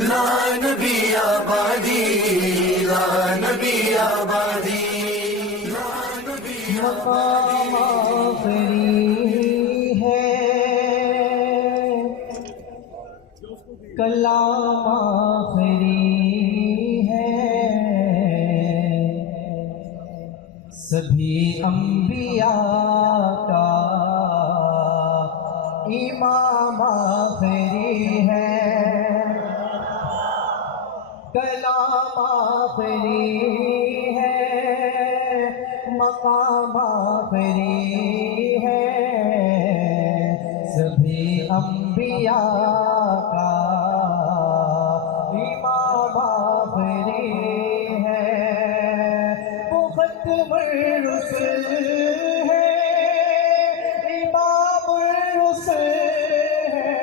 لا نبی آبادی، لا نبی آبادی، مقام آخری ہے، کلام آخری ہے، سبھی انبیاء کا امام آخری ہے، کلام آخری ہے، مقام آخری ہے، سبھی انبیاء کا امام آخری ہے، وہ ختم الرسل ہے، امام الرسل ہے،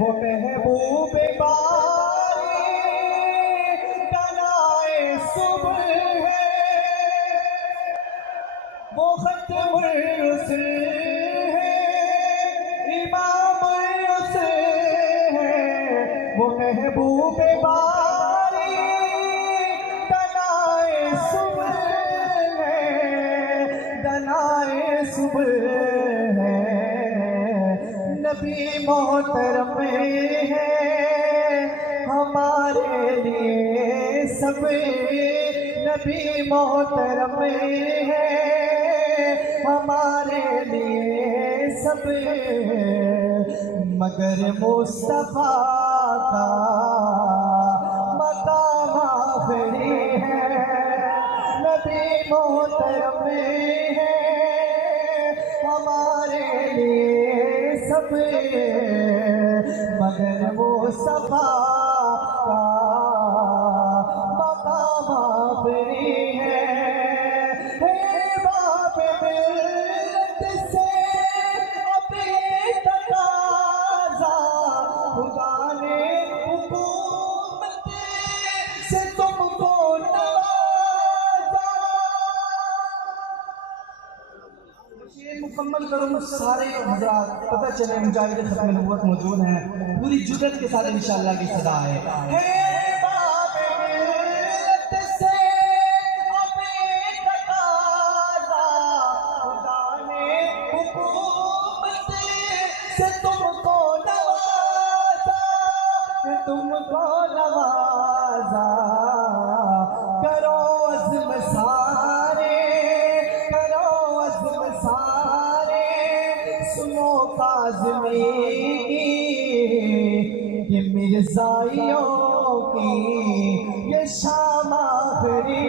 وہ محبوب باری دلائے صبح ہے، وہ ختم الرسل ہے، امام الرسل ہے، وہ محبوب باری دلائے صبح ہے، دلائے صبح ہے، نبی محترم ہے ہمارے لیے سب، نبی محترم ہے ہمارے لیے سب، مگر مصطفیٰ کا مقام آخری ہے، نبی محترم ہے ہمارے لیے سب، مگر مصطفیٰ کا مقام آخری ہے، باب ملت سے اب یہ تقاضا، خدا نے حکومت سے تم کو نوازا، یہ مکمل کروں سارے حضرات پتہ چلے مجاہد ختم نبوت موجود ہیں، پوری جرت کے ساتھ انشاءاللہ کی صدا ہے، باب ملت سے اب یہ تقاضا، خدا نے حکومت سے تم کو نوازا، تم کو نوازا، کرو عزم سارے، کرو عزم سارے، سنو کاظمی کہ مرزائیوں کی یہ شام آخری